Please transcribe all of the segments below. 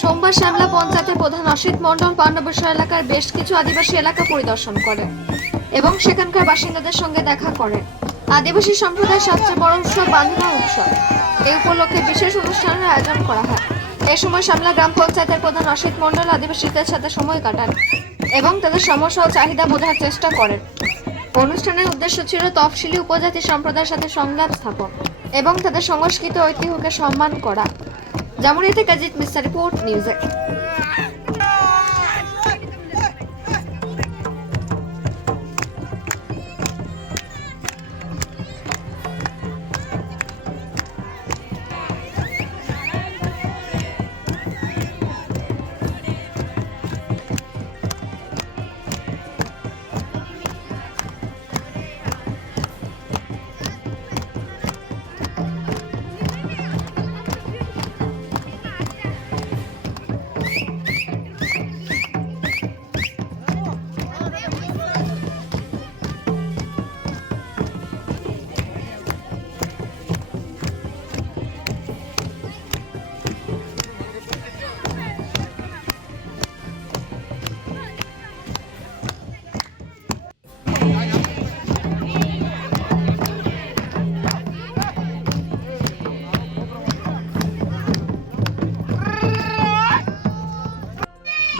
সোমবার শ্যামলা পঞ্চায়েতের প্রধান অসিত মণ্ডল পাণ্ডবেশ্বর এলাকার বেশ কিছু আদিবাসী এলাকা পরিদর্শন এবং সেখানকার বাসিন্দাদের সঙ্গে দেখা করেন আদিবাসী সম্প্রদায়ের বড় উৎসব বান্ধবা উৎসব। এই উপলক্ষে বিশেষ অনুষ্ঠানের আয়োজন করা হয়। এ সময় গ্রাম পঞ্চায়েতের প্রধান অসিত মণ্ডল আদিবাসীদের সাথে সময় কাটান এবং তাদের সমস্যা ও চাহিদা বোঝার চেষ্টা করেন। অনুষ্ঠানের উদ্দেশ্য ছিল তফসিলি উপজাতি সম্প্রদায়ের সাথে সংলাপ স্থাপন। এবং তাদের সংস্কৃত ঐতিহ্যকে সম্মান করা। যেমন থেকে কাজিত মিস্টার রিপোর্ট নিউজে।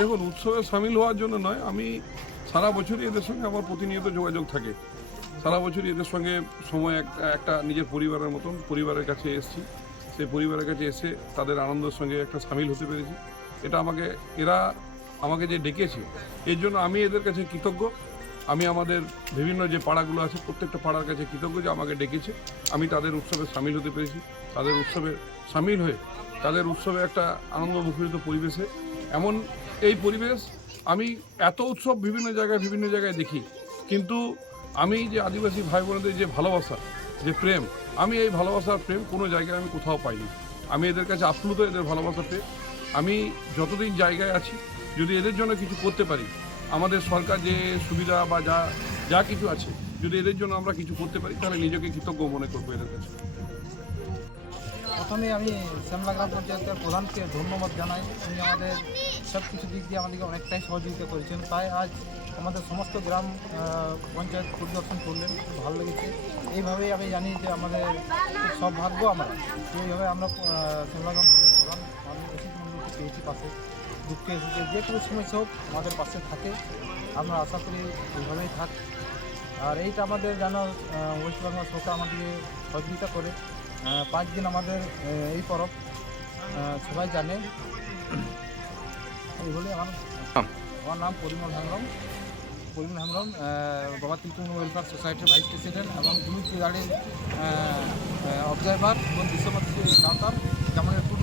দেখুন, উৎসবে সামিল হওয়ার জন্য নয়, আমি সারা বছরই এদের সঙ্গে আমার প্রতিনিয়ত যোগাযোগ থাকে। সারা বছরই এদের সঙ্গে সময় একটা একটা নিজের পরিবারের মতন, পরিবারের কাছে এসেছি। সেই পরিবারের কাছে এসে তাদের আনন্দের সঙ্গে একটা সামিল হতে পেরেছি। এটা আমাকে, এরা আমাকে যে ডেকেছে, এর জন্য আমি এদের কাছে কৃতজ্ঞ। আমি আমাদের বিভিন্ন যে পাড়াগুলো আছে, প্রত্যেকটা পাড়ার কাছে কৃতজ্ঞ যে আমাকে ডেকেছে। আমি তাদের উৎসবে সামিল হতে পেরেছি। তাদের উৎসবে সামিল হয়ে, তাদের উৎসবে একটা আনন্দ মুখরিত পরিবেশে, এমন এই পরিবেশ আমি এত উৎসব বিভিন্ন জায়গায় বিভিন্ন জায়গায় দেখি। কিন্তু আমি যে আদিবাসী ভাই বোনদের যে ভালোবাসা, যে প্রেম, আমি এই ভালোবাসার প্রেম কোনো জায়গায় আমি কোথাও পাইনি। আমি এদের কাছে আপ্লুত এদের ভালোবাসা পেয়ে আমি যতদিন জায়গায় আছি, যদি এদের জন্য কিছু করতে পারি, আমাদের সরকার যে সুবিধা বা যা যা কিছু আছে, যদি এদের জন্য আমরা কিছু করতে পারি, তাহলে নিজেকে কৃতজ্ঞ মনে করব এদের কাছে। প্রথমে আমি শ্যামলা গ্রাম পঞ্চায়েতের প্রধানকে ধন্যবাদ জানাই। উনি আমাদের সব কিছু দিক দিয়ে আমাদেরকে অনেকটাই সহযোগিতা করেছেন। তাই আজ আমাদের সমস্ত গ্রাম পঞ্চায়েত পরিদর্শন করলেন। খুব ভালো লেগেছে। এইভাবেই আমি জানি যে আমাদের সৌভাগ্য আমরা। এইভাবে আমরা শ্যামলা গ্রাম প্রধান পেয়েছি পাশে। দুঃখে এসেছে যে কোনো সমস্যা হোক আমাদের পাশে থাকে। আমরা আশা করি এইভাবেই থাক। আর এইটা আমাদের যেন ওয়েস্ট বেঙ্গল সরকার আমাদেরকে সহযোগিতা করে। পাঁচ দিন আমাদের এই পরব। সবাই জানে। এই বলে আমার আমার নাম পরিমল হেমব্রম। পরিমল হেমব্রম বাবা তিলকুম ওয়েলফেয়ার সোসাইটির ভাইস প্রেসিডেন্ট এবং জুমিত গাড়ির অবজারভার এবং বিশ্বমত যেমন জামালপুর